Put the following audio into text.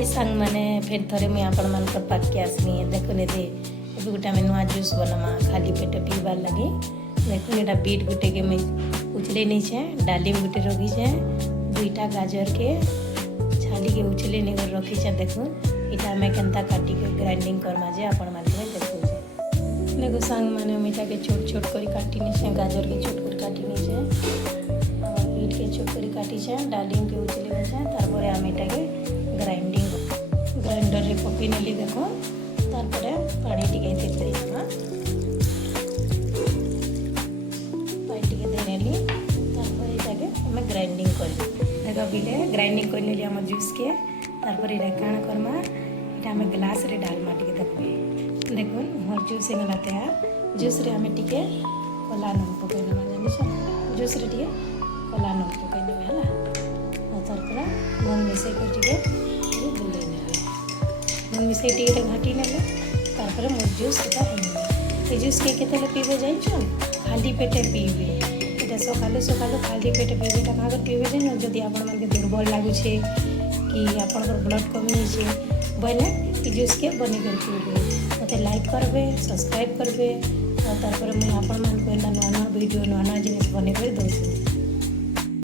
हाय सांग मैंने फिर थोड़े मुझे आपण मान पाक के आसनी देखुन ये गोटे आम नुआ जूस बनमा खाली पेट पीबार लगे देखुन यहाँ बीट गुटे के मुझे उछले नीचे डालिम गुटे रखीचे दुईटा गाजर के छाली के उछले नहीं कर रखीचे देखुन इटा आम केन्ता काटी के ग्राइंडिंग करमा जे आपण मान देखुचे देखो सांग मैंने मीठा के छोट छोट कर काटी नीचे गाजर के छोट कर काटी नीचे बीट के छोट कर काटी डालिम के उछले नीचे तारपर आम इटा के ग्राइंडिंग ग्राइंडर रे पकई नेली देखो तारपरे पानी टिके देदेमा पानी टिके दे नेली तारपरे इटाके हमें ग्राइंडिंग कर देखो बिले ग्राइंडिंग कर नेली हम जूस के तारपरे रे काण करमा इटा हमें ग्लास रे डालमा टिके देखो देखो मोर जूस एनला तैयार जूस रे हमें टिके कला नून पकई नेमा जानिछ जूस रे टिके कला नून पकई नेबे हला तारपरे नून मिसई कर टिके बुले नेबे नून मिसई टिके घाटी नेबे तारपरे मोर जूस एटा हे जूस के केतेले पीबे जाइछन खाली पेटे पीबे एटा सकाले सकाले खाली पेटे पीबे एटा भाग पीबे जे जदि आपण मन के दुर्बल लागु छे कि आपण कर ब्लड कमी छे बोले ई जूस के बने कर पीबे मते लाइक करबे सब्सक्राइब करबे और तारपरे मैं आपण मन को नवा नवा वीडियो नवा नवा जिनिस बने कर दोछु।